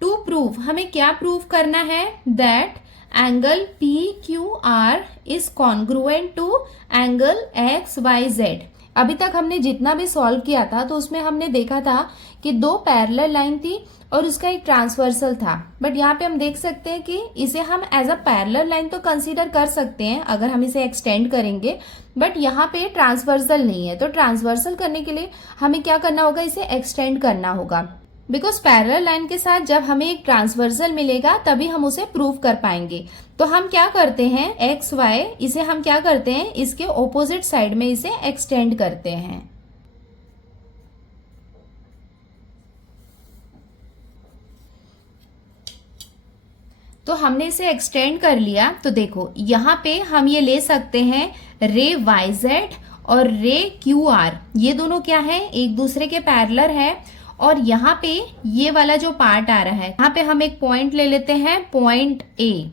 टू प्रूव, हमें क्या प्रूव करना है, that angle P Q R is congruent to angle X Y Z. अभी तक हमने जितना भी सॉल्व किया था तो उसमें हमने देखा था कि दो पैरेलल लाइन थी और उसका एक ट्रांसवर्सल था, बट यहाँ पे हम देख सकते हैं कि इसे हम एज अ पैरेलल लाइन तो कंसीडर कर सकते हैं अगर हम इसे एक्सटेंड करेंगे, बट यहाँ पे ट्रांसवर्सल नहीं है। तो ट्रांसवर्सल करने के लिए हमें क्या करना होगा, इसे एक्सटेंड करना होगा, बिकॉज पैरेलल लाइन के साथ जब हमें एक ट्रांसवर्सल मिलेगा तभी हम उसे प्रूव कर पाएंगे। तो हम क्या करते हैं, एक्स वाई, इसे हम क्या करते हैं, इसके ऑपोजिट साइड में इसे एक्सटेंड करते हैं। तो हमने इसे एक्सटेंड कर लिया। तो देखो यहाँ पे हम ये ले सकते हैं रे वाई जेड और रे क्यू आर, ये दोनों क्या है, एक दूसरे के पैरेलल है। और यहाँ पे ये वाला जो पार्ट आ रहा है, यहाँ पे हम एक पॉइंट ले लेते हैं, पॉइंट ए।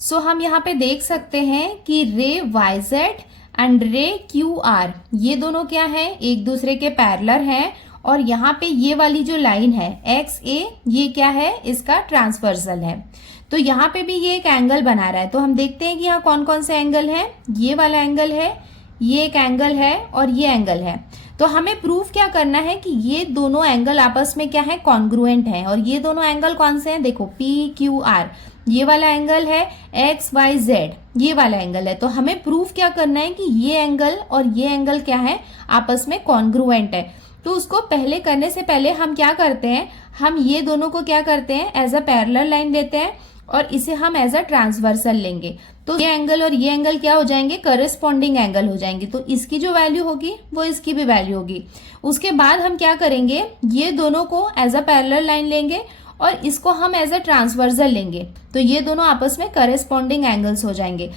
सो हम यहाँ पे देख सकते हैं कि रे वाई जेड एंड रे क्यू आर, ये दोनों क्या है, एक दूसरे के पैरेलल है। और यहाँ पे ये वाली जो लाइन है एक्स ए, ये क्या है, इसका ट्रांसवर्सल है। तो यहाँ पे भी ये एक एंगल बना रहा है। तो हम देखते हैं कि यहाँ कौन कौन से एंगल है, ये वाला एंगल है, ये एक एंगल है और ये एंगल है। तो हमें प्रूफ क्या करना है कि ये दोनों एंगल आपस में क्या है, कॉन्ग्रुएंट है। और ये दोनों एंगल कौन से हैं, देखो पी क्यू आर, ये वाला एंगल है, एक्स वाई जेड ये वाला एंगल है। तो हमें प्रूफ क्या करना है कि ये एंगल और ये एंगल क्या है, आपस में कॉन्ग्रुएंट है। तो उसको पहले करने से पहले हम क्या करते हैं, हम ये दोनों को क्या करते हैं, एज अ पैरेलल लाइन लेते हैं और इसे हम एज अ ट्रांसवर्सल लेंगे। तो ये एंगल और ये एंगल क्या हो जाएंगे, करस्पॉन्डिंग एंगल हो जाएंगे। तो इसकी जो वैल्यू होगी वो इसकी भी वैल्यू होगी। उसके बाद हम क्या करेंगे, ये दोनों को एज अ पैरेलल लाइन लेंगे और इसको हम एज अ ट्रांसवर्सल लेंगे। तो ये दोनों आपस में करस्पॉन्डिंग एंगल्स हो जाएंगे।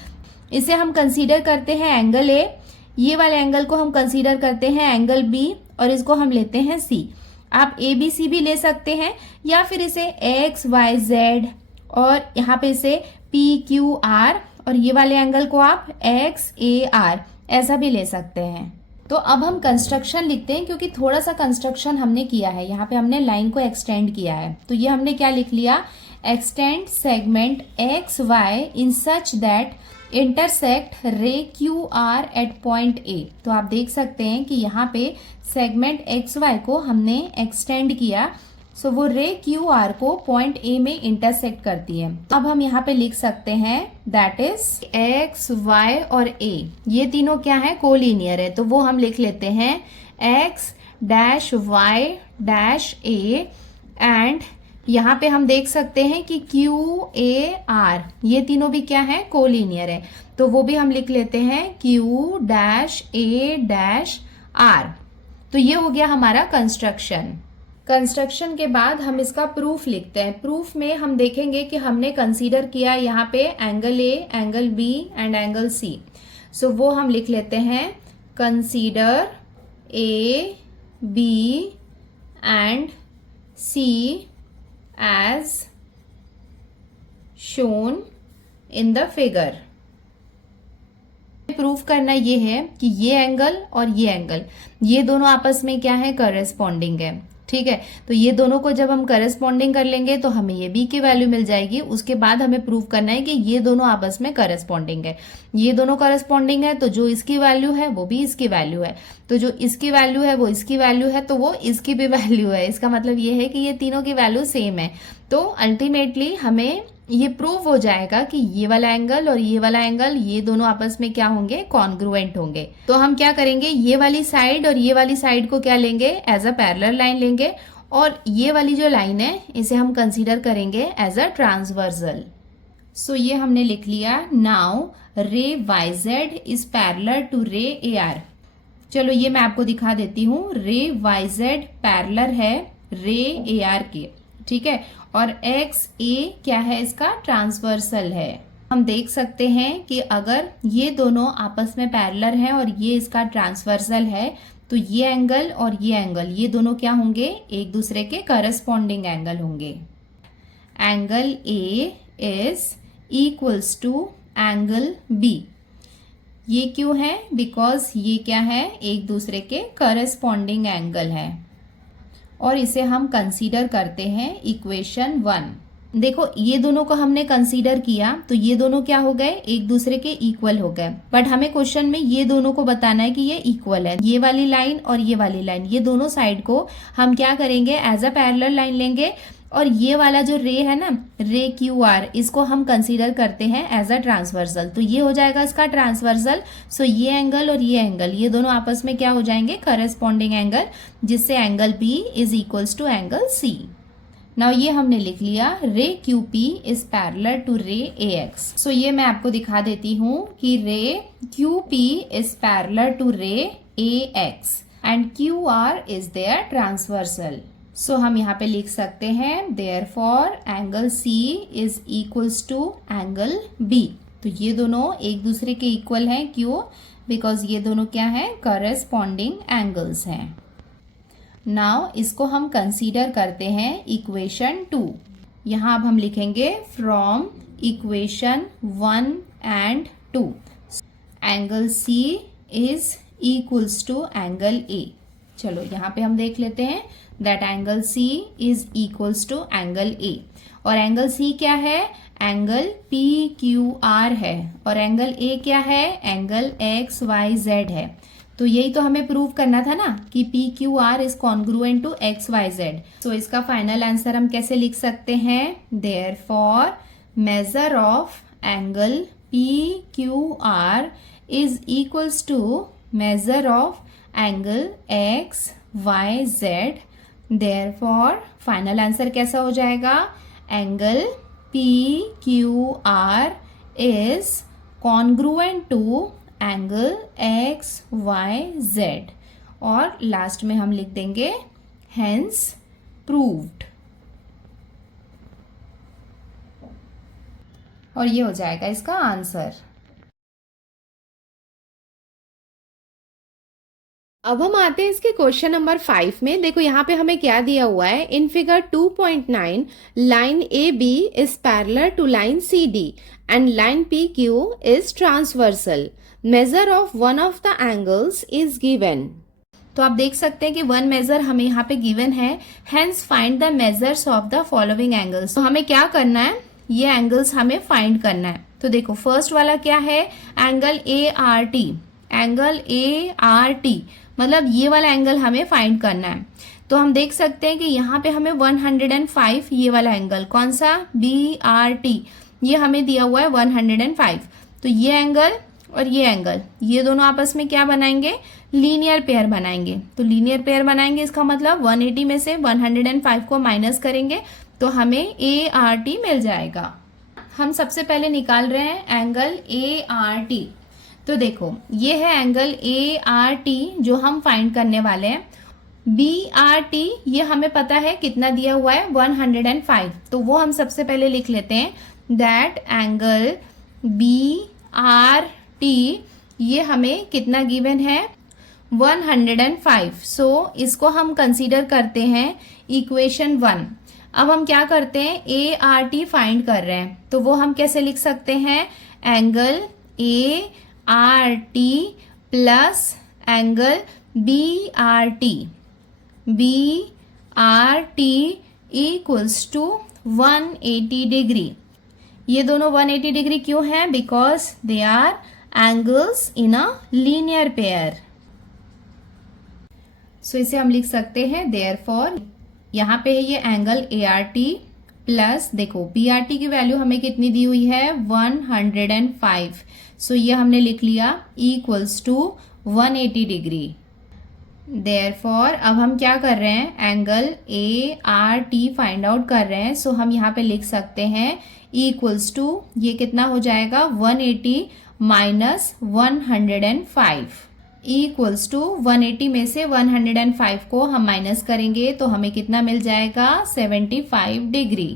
इसे हम कंसीडर करते हैं एंगल ए, ये वाले एंगल को हम कंसीडर करते हैं एंगल बी और इसको हम लेते हैं सी। आप ए बी सी भी ले सकते हैं या फिर इसे एक्स वाई जेड और यहाँ पे इसे पी क्यू आर और ये वाले एंगल को आप एक्स ए आर ऐसा भी ले सकते हैं। तो अब हम कंस्ट्रक्शन लिखते हैं क्योंकि थोड़ा सा कंस्ट्रक्शन हमने किया है, यहाँ पे हमने लाइन को एक्सटेंड किया है। तो ये हमने क्या लिख लिया, extend segment X Y in such that intersect ray Q R at point A. तो आप देख सकते हैं कि यहाँ पे सेगमेंट एक्स वाई को हमने एक्सटेंड किया, सो वो रे क्यू आर को पॉइंट ए में इंटरसेक्ट करती है। अब हम यहाँ पे लिख सकते हैं दैट इज एक्स वाई और ए, ये तीनों क्या है, कोलिनियर है। तो वो हम लिख लेते हैं X dash Y dash A and यहाँ पे हम देख सकते हैं कि क्यू ए आर, ये तीनों भी क्या है, कोलिनियर है। तो वो भी हम लिख लेते हैं Q dash A dash R. तो ये हो गया हमारा कंस्ट्रक्शन। कंस्ट्रक्शन के बाद हम इसका प्रूफ लिखते हैं। प्रूफ में हम देखेंगे कि हमने कंसीडर किया यहाँ पे angle A, angle B and angle C. So वो हम लिख लेते हैं consider A B and C as shown in the figure. Proof करना ये है कि ये एंगल और ये एंगल, ये दोनों आपस में क्या है, करस्पॉन्डिंग है। ठीक है, तो ये दोनों को जब हम करस्पॉन्डिंग कर लेंगे तो हमें ये बी की वैल्यू मिल जाएगी। उसके बाद हमें प्रूव करना है कि ये दोनों आपस में करस्पॉन्डिंग है। ये दोनों करस्पॉन्डिंग है तो जो इसकी वैल्यू है वो भी इसकी वैल्यू है, तो जो इसकी वैल्यू है वो इसकी वैल्यू है, तो वो इसकी भी वैल्यू है। इसका मतलब ये है कि ये तीनों की वैल्यू सेम है। तो अल्टीमेटली हमें ये प्रूव हो जाएगा कि ये वाला एंगल और ये वाला एंगल, ये दोनों आपस में क्या होंगे, कॉन्ग्रुएंट होंगे। तो हम क्या करेंगे, ये वाली साइड और ये वाली साइड को क्या लेंगे, एज अ पैरेलल लाइन लेंगे और ये वाली जो लाइन है इसे हम कंसीडर करेंगे एज अ ट्रांसवर्सल। सो ये हमने लिख लिया। Now ray Y Z is parallel to ray A are. चलो ये मैं आपको दिखा देती हूँ। रे वाई जेड पैरेलल है रे ए आर के, ठीक है, और एक्स ए क्या है, इसका ट्रांसवर्सल है। हम देख सकते हैं कि अगर ये दोनों आपस में पैरेलल है और ये इसका ट्रांसवर्सल है तो ये एंगल और ये एंगल, ये दोनों क्या होंगे, एक दूसरे के करस्पॉन्डिंग एंगल होंगे। Angle A is equals to angle B. ये क्यों है, बिकॉज ये क्या है, एक दूसरे के करस्पॉन्डिंग एंगल है। और इसे हम कंसीडर करते हैं इक्वेशन 1। देखो ये दोनों को हमने कंसीडर किया तो ये दोनों क्या हो गए, एक दूसरे के इक्वल हो गए। बट हमें क्वेश्चन में ये दोनों को बताना है कि ये इक्वल है। ये वाली लाइन और ये वाली लाइन, ये दोनों साइड को हम क्या करेंगे, एज अ पैरेलल लाइन लेंगे। और ये वाला जो रे है ना, रे क्यू आर, इसको हम कंसीडर करते हैं एज अ ट्रांसवर्सल। तो ये हो जाएगा इसका ट्रांसवर्सल। सो ये एंगल और ये एंगल, ये दोनों आपस में क्या हो जाएंगे, करस्पॉन्डिंग एंगल, जिससे angle B is equals to angle C. Now ये हमने लिख लिया, ray Q P is parallel to ray A x. सो ये मैं आपको दिखा देती हूँ कि ray Q P is parallel to ray A X and Q R is their transversal. So हम यहाँ पे लिख सकते हैं therefore angle C is equals to angle B. तो ये दोनों एक दूसरे के इक्वल हैं, क्यों, बिकॉज ये दोनों क्या है, करस्पॉन्डिंग एंगल्स हैं। नाउ इसको हम कंसीडर करते हैं इक्वेशन 2। यहाँ अब हम लिखेंगे from equation 1 and 2 angle C is equals to angle A. चलो यहाँ पे हम देख लेते हैं that angle C is equals to angle A. और एंगल सी क्या है, एंगल पी क्यू आर है, और एंगल ए क्या है, एंगल एक्स वाई जेड है। तो यही तो हमें प्रूव करना था ना कि P Q R is congruent to X Y Z. So इसका फाइनल आंसर हम कैसे लिख सकते हैं, therefore measure of angle P Q R is equals to measure of angle X Y Z. Therefore final answer कैसा हो जाएगा, angle P Q R is congruent to angle X Y Z. और last में हम लिख देंगे hence proved. और ये हो जाएगा इसका आंसर। अब हम आते हैं इसके क्वेश्चन नंबर 5 में। देखो यहाँ पे हमें क्या दिया हुआ है, in figure 2.9 line A B is parallel to line C D and line P Q is transversal. Measure of one of the angles is given. तो आप देख सकते हैं कि वन मेजर हमें यहाँ पे गिवन है, hence find the measures of the following angles. तो हमें क्या करना है, ये एंगल्स हमें फाइंड करना है। तो देखो फर्स्ट वाला क्या है, angle A R T. Angle A R T मतलब ये वाला एंगल हमें फाइंड करना है। तो हम देख सकते हैं कि यहाँ पे हमें 105, ये वाला एंगल कौन सा, बी आर टी, ये हमें दिया हुआ है 105। तो ये एंगल और ये एंगल, ये दोनों आपस में क्या बनाएंगे, लीनियर पेयर बनाएंगे। तो लीनियर पेयर बनाएंगे, इसका मतलब 180 में से 105 को माइनस करेंगे तो हमें ए आर टी मिल जाएगा। हम सबसे पहले निकाल रहे हैं एंगल ए आर टी। तो देखो ये है एंगल ए आर टी जो हम फाइंड करने वाले हैं। बी आर टी ये हमें पता है कितना दिया हुआ है, 105। तो वो हम सबसे पहले लिख लेते हैं that angle B R T ये हमें कितना गिवन है, 105। सो इसको हम कंसीडर करते हैं इक्वेशन 1। अब हम क्या करते हैं, ए आर टी फाइंड कर रहे हैं, तो वो हम कैसे लिख सकते हैं, angle A R T plus angle B R T. B R T equals to 180 degree. ये दोनों 180 डिग्री क्यों हैं, because they are angles in a linear pair. So इसे हम लिख सकते हैं देयरफॉर, यहाँ पे है ये angle A R T plus, देखो बी आर टी की वैल्यू हमें कितनी दी हुई है, 105। सो ये हमने लिख लिया इक्वल्स टू 180 डिग्री। देयरफॉर अब हम क्या कर रहे हैं, angle A R T find out कर रहे हैं। सो हम यहाँ पे लिख सकते हैं इक्वल्स टू, ये कितना हो जाएगा, 180 माइनस 105 इक्वल्स टू 180 में से 105 को हम माइनस करेंगे तो हमें कितना मिल जाएगा, 75 डिग्री।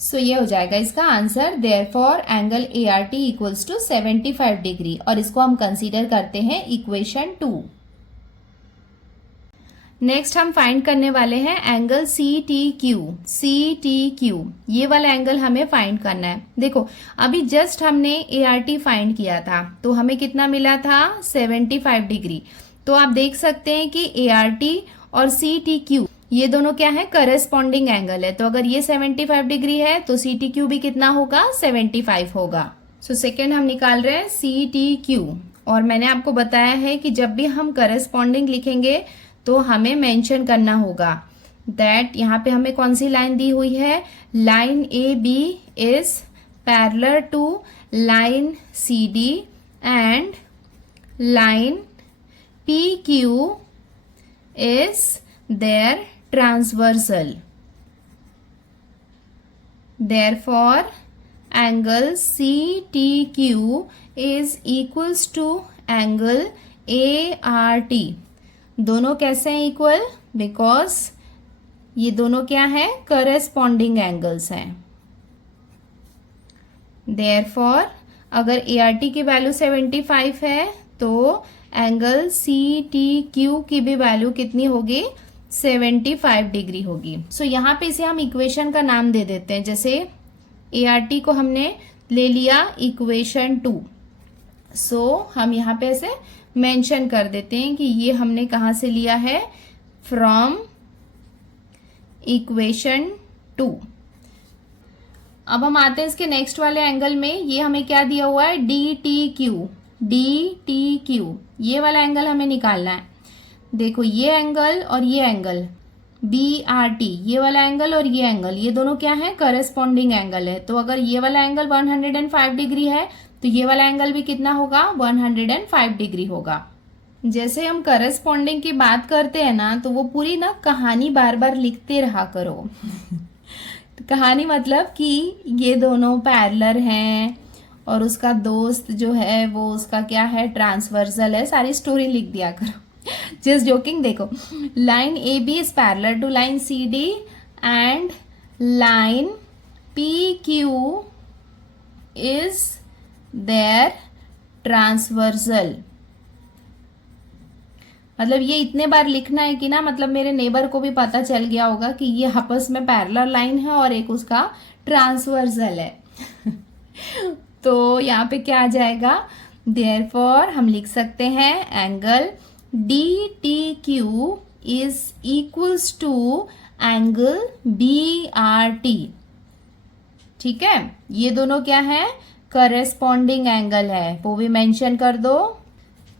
सो ये हो जाएगा इसका answer. Therefore angle A R T equals to 75 degree. और इसको हम कंसीडर करते हैं इक्वेशन 2। नेक्स्ट हम फाइंड करने वाले हैं angle C T Q. C T Q ये वाला एंगल हमें फाइंड करना है। देखो अभी जस्ट हमने ए आर टी फाइंड किया था तो हमें कितना मिला था, 75 डिग्री। तो आप देख सकते हैं कि ए आर टी और सी टी क्यू ये दोनों क्या है, करस्पॉन्डिंग एंगल है। तो अगर ये 75 डिग्री है तो सी टी क्यू भी कितना होगा, 75 होगा। सो सेकेंड हम निकाल रहे हैं सी टी क्यू। और मैंने आपको बताया है कि जब भी हम करस्पॉन्डिंग लिखेंगे तो हमें मेंशन करना होगा दैट यहाँ पे हमें कौन सी लाइन दी हुई है, line A B is parallel to line C D and line P Q is their transversal. Therefore, angle CTQ is equals to angle ART। दोनों कैसे हैं इक्वल, बिकॉज ये दोनों क्या है, करस्पॉन्डिंग एंगल्स हैं। Therefore, अगर ART की वैल्यू 75 है तो एंगल CTQ की भी वैल्यू कितनी होगी, 75 डिग्री होगी। सो यहाँ पे इसे हम इक्वेशन का नाम दे देते हैं। जैसे ART को हमने ले लिया इक्वेशन 2, सो हम यहाँ पे ऐसे मेंशन कर देते हैं कि ये हमने कहाँ से लिया है, फ्रॉम इक्वेशन 2। अब हम आते हैं इसके नेक्स्ट वाले एंगल में। ये हमें क्या दिया हुआ है, DTQ। DTQ ये वाला एंगल हमें निकालना है। देखो ये एंगल और ये एंगल BRT, ये वाला एंगल और ये एंगल, ये दोनों क्या है, करस्पॉन्डिंग एंगल है। तो अगर ये वाला एंगल 105 डिग्री है तो ये वाला एंगल भी कितना होगा, 105 डिग्री होगा। जैसे हम करस्पॉन्डिंग की बात करते हैं ना, तो वो पूरी ना कहानी बार बार लिखते रहा करो। कहानी मतलब कि ये दोनों पैरेलल हैं और उसका दोस्त जो है वो उसका क्या है, ट्रांसवर्सल है, सारी स्टोरी लिख दिया करो। Just joking. देखो line A B is parallel to line C D and line P Q is their transversal. मतलब ये इतने बार लिखना है कि ना, मतलब मेरे नेबर को भी पता चल गया होगा कि ये आपस में पैरेलल लाइन है और एक उसका ट्रांसवर्सल है। तो यहाँ पे क्या आ जाएगा, देयरफॉर हम लिख सकते हैं angle DTQ is equals to angle BRT। ठीक है, ये दोनों क्या है, करस्पॉन्डिंग एंगल है, वो भी मेंशन कर दो,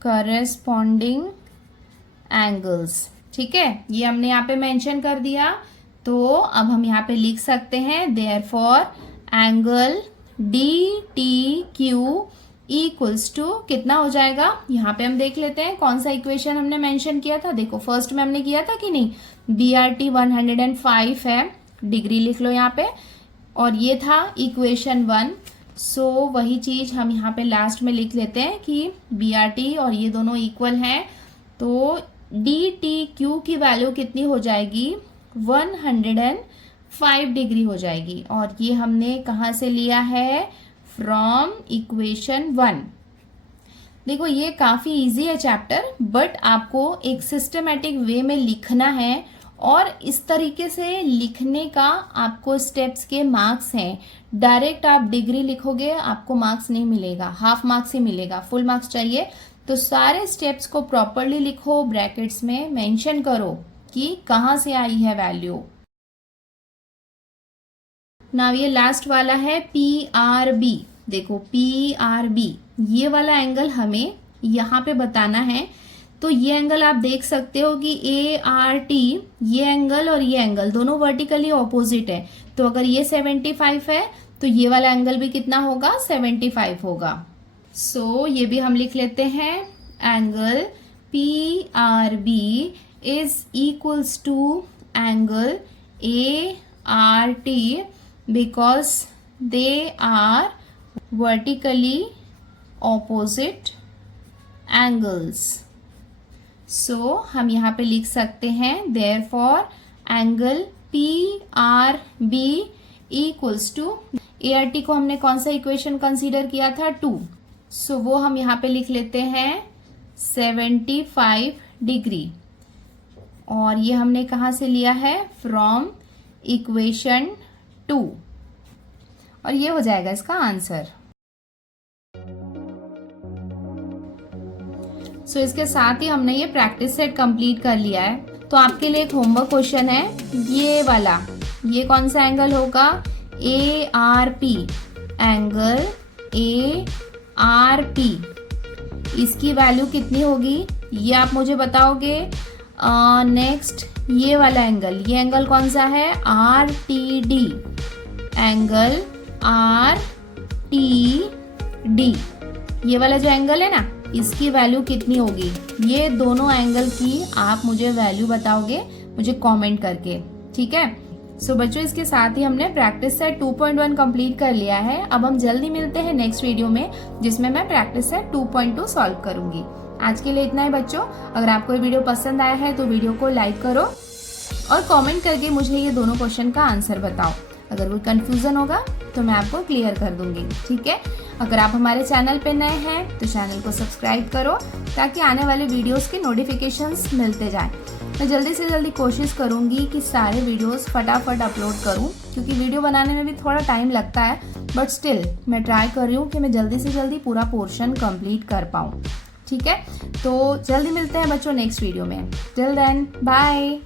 करस्पॉन्डिंग एंगल्स। ठीक है, ये हमने यहाँ पे मेंशन कर दिया। तो अब हम यहाँ पे लिख सकते हैं therefore angle DTQ equals to कितना हो जाएगा, यहाँ पे हम देख लेते हैं कौन सा इक्वेशन हमने मेंशन किया था। देखो फर्स्ट में हमने किया था कि नहीं, BRT 105 है, डिग्री लिख लो यहाँ पे, और ये था इक्वेशन 1। सो वही चीज हम यहाँ पे लास्ट में लिख लेते हैं कि BRT और ये दोनों इक्वल हैं। तो DTQ की वैल्यू कितनी हो जाएगी, 105 डिग्री हो जाएगी। और ये हमने कहाँ से लिया है, फ्रॉम इक्वेशन 1। देखो ये काफ़ी इजी है चैप्टर, बट आपको एक सिस्टमेटिक वे में लिखना है और इस तरीके से लिखने का आपको स्टेप्स के मार्क्स हैं। डायरेक्ट आप डिग्री लिखोगे आपको मार्क्स नहीं मिलेगा, हाफ मार्क्स ही मिलेगा, फुल मार्क्स चाहिए। तो सारे स्टेप्स को प्रॉपरली लिखो, ब्रैकेट्स में मेंशन करो कि कहाँ से आई है वैल्यू। नाउ ये लास्ट वाला है PRB। देखो PRB ये वाला एंगल हमें यहाँ पे बताना है। तो ये एंगल आप देख सकते हो कि ART, ये एंगल और ये एंगल दोनों वर्टिकली ऑपोजिट है। तो अगर ये 75 है तो ये वाला एंगल भी कितना होगा, 75 होगा। सो ये भी हम लिख लेते हैं, angle PRB is equals to angle ART because they are vertically opposite angles. So हम यहाँ पे लिख सकते हैं therefore angle PRB equals to, ART को हमने कौन सा इक्वेशन कंसीडर किया था, 2। सो वो हम यहाँ पे लिख लेते हैं 75 डिग्री। और ये हमने कहाँ से लिया है, फ्रॉम इक्वेशन 2। और ये हो जाएगा इसका आंसर। सो इसके साथ ही हमने ये प्रैक्टिस सेट कंप्लीट कर लिया है। तो आपके लिए एक होमवर्क क्वेश्चन है, ये वाला, ये कौन सा एंगल होगा, ARP, एंगल ARP, इसकी वैल्यू कितनी होगी ये आप मुझे बताओगे। नेक्स्ट ये वाला एंगल, ये एंगल कौन सा है, RTD, एंगल RTD, ये वाला जो एंगल है ना, इसकी वैल्यू कितनी होगी, ये दोनों एंगल की आप मुझे वैल्यू बताओगे मुझे कमेंट करके, ठीक है। सो बच्चों, इसके साथ ही हमने प्रैक्टिस सेट 2.1 कंप्लीट कर लिया है। अब हम जल्दी मिलते हैं नेक्स्ट वीडियो में, जिसमें मैं प्रैक्टिस सेट 2.2 सॉल्व करूंगी। आज के लिए इतना ही बच्चों। अगर आपको ये वीडियो पसंद आया है तो वीडियो को लाइक करो और कमेंट करके मुझे ये दोनों क्वेश्चन का आंसर बताओ। अगर कोई कंफ्यूजन होगा तो मैं आपको क्लियर कर दूंगी, ठीक है। अगर आप हमारे चैनल पे नए हैं तो चैनल को सब्सक्राइब करो ताकि आने वाले वीडियोस के नोटिफिकेशंस मिलते जाएं। मैं जल्दी से जल्दी कोशिश करूंगी कि सारे वीडियोस फटाफट अपलोड करूं, क्योंकि वीडियो बनाने में भी थोड़ा टाइम लगता है, बट स्टिल मैं ट्राई कर रही हूँ कि मैं जल्दी से जल्दी पूरा पोर्शन कंप्लीट कर पाऊँ, ठीक है। तो जल्दी मिलते हैं बच्चों नेक्स्ट वीडियो में। Till then bye.